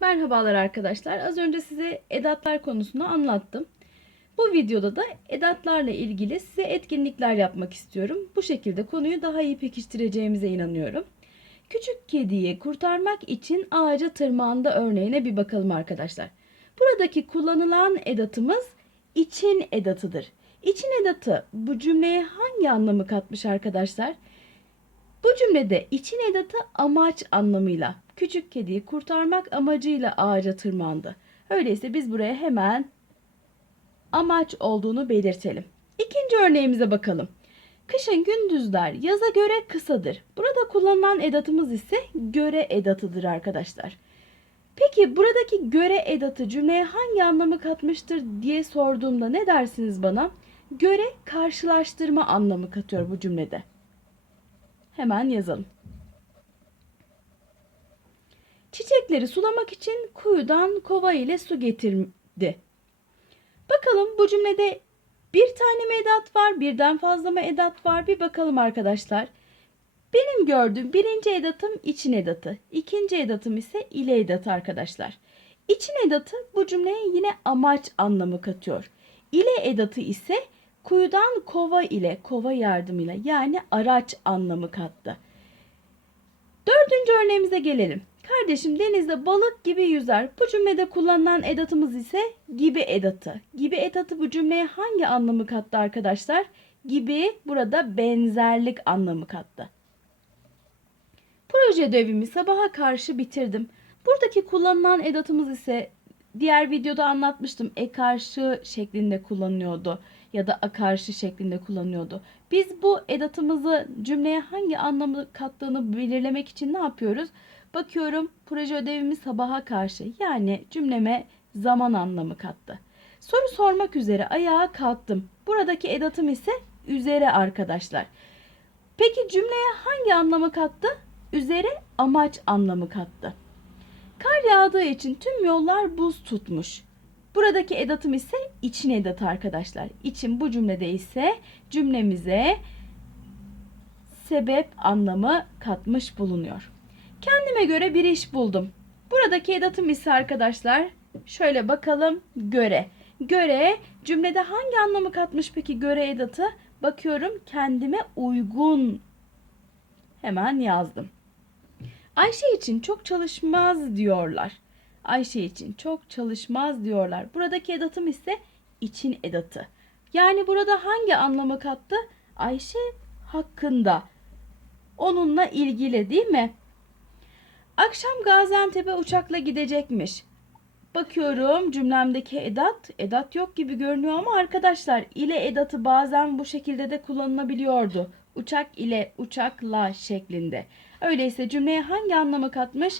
Merhabalar arkadaşlar. Az önce size edatlar konusunu anlattım. Bu videoda da edatlarla ilgili size etkinlikler yapmak istiyorum. Bu şekilde konuyu daha iyi pekiştireceğimize inanıyorum. Küçük kediyi kurtarmak için ağaca tırmandı örneğine bir bakalım arkadaşlar. Buradaki kullanılan edatımız için edatıdır. İçin edatı bu cümleye hangi anlamı katmış arkadaşlar? Bu cümlede için edatı amaç anlamıyla küçük kediyi kurtarmak amacıyla ağaca tırmandı. Öyleyse biz buraya hemen amaç olduğunu belirtelim. İkinci örneğimize bakalım. Kışın gündüzler yaza göre kısadır. Burada kullanılan edatımız ise göre edatıdır arkadaşlar. Peki buradaki göre edatı cümleye hangi anlamı katmıştır diye sorduğumda ne dersiniz bana? Göre karşılaştırma anlamı katıyor bu cümlede. Hemen yazalım. Çiçekleri sulamak için kuyudan kova ile su getirdi. Bakalım bu cümlede bir tane mi edat var, birden fazla mı edat var? Bir bakalım arkadaşlar. Benim gördüğüm birinci edatım için edatı, ikinci edatım ise ile edatı arkadaşlar. İçin edatı bu cümleye yine amaç anlamı katıyor. İle edatı ise kuyudan kova ile, kova yardımıyla yani araç anlamı kattı. Dördüncü örneğimize gelelim. Kardeşim denizde balık gibi yüzer. Bu cümlede kullanılan edatımız ise gibi edatı. Gibi edatı bu cümleye hangi anlamı kattı arkadaşlar? Gibi burada benzerlik anlamı kattı. Proje ödevimi sabaha karşı bitirdim. Buradaki kullanılan edatımız ise diğer videoda anlatmıştım. E karşı şeklinde kullanıyordu ya da a karşı şeklinde kullanıyordu. Biz bu edatımızı cümleye hangi anlamı kattığını belirlemek için ne yapıyoruz? Bakıyorum proje ödevimi sabaha karşı yani cümleme zaman anlamı kattı. Soru sormak üzere ayağa kalktım. Buradaki edatım ise üzere arkadaşlar. Peki cümleye hangi anlamı kattı? Üzere amaç anlamı kattı. Kar yağdığı için tüm yollar buz tutmuş. Buradaki edatım ise için edatı arkadaşlar. İçin bu cümlede ise cümlemize sebep anlamı katmış bulunuyor. Kendime göre bir iş buldum. Buradaki edatım ise arkadaşlar şöyle bakalım göre. Göre cümlede hangi anlamı katmış peki göre edatı? Bakıyorum kendime uygun. Hemen yazdım. Ayşe için çok çalışmaz diyorlar. Ayşe için çok çalışmaz diyorlar. Buradaki edatım ise için edatı. Yani burada hangi anlamı kattı? Ayşe hakkında. Onunla ilgili değil mi? Akşam Gaziantep'e uçakla gidecekmiş. Bakıyorum cümlemdeki edat, edat yok gibi görünüyor ama arkadaşlar ile edatı bazen bu şekilde de kullanılabiliyordu. Uçak ile uçakla şeklinde. Öyleyse cümleye hangi anlamı katmış?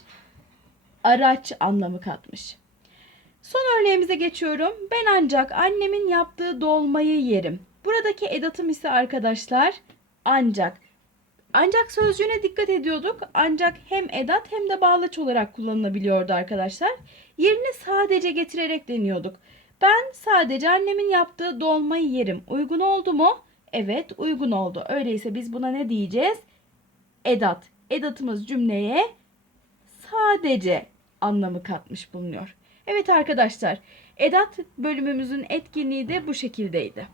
Araç anlamı katmış. Son örneğimize geçiyorum. Ben ancak annemin yaptığı dolmayı yerim. Buradaki edatım ise arkadaşlar ancak. Ancak sözcüğüne dikkat ediyorduk. Ancak hem edat hem de bağlaç olarak kullanılabiliyordu arkadaşlar. Yerine sadece getirerek deniyorduk. Ben sadece annemin yaptığı dolmayı yerim. Uygun oldu mu? Evet uygun oldu. Öyleyse biz buna ne diyeceğiz? Edat. Edatımız cümleye sadece anlamı katmış bulunuyor. Evet arkadaşlar, edat bölümümüzün etkinliği de bu şekildeydi.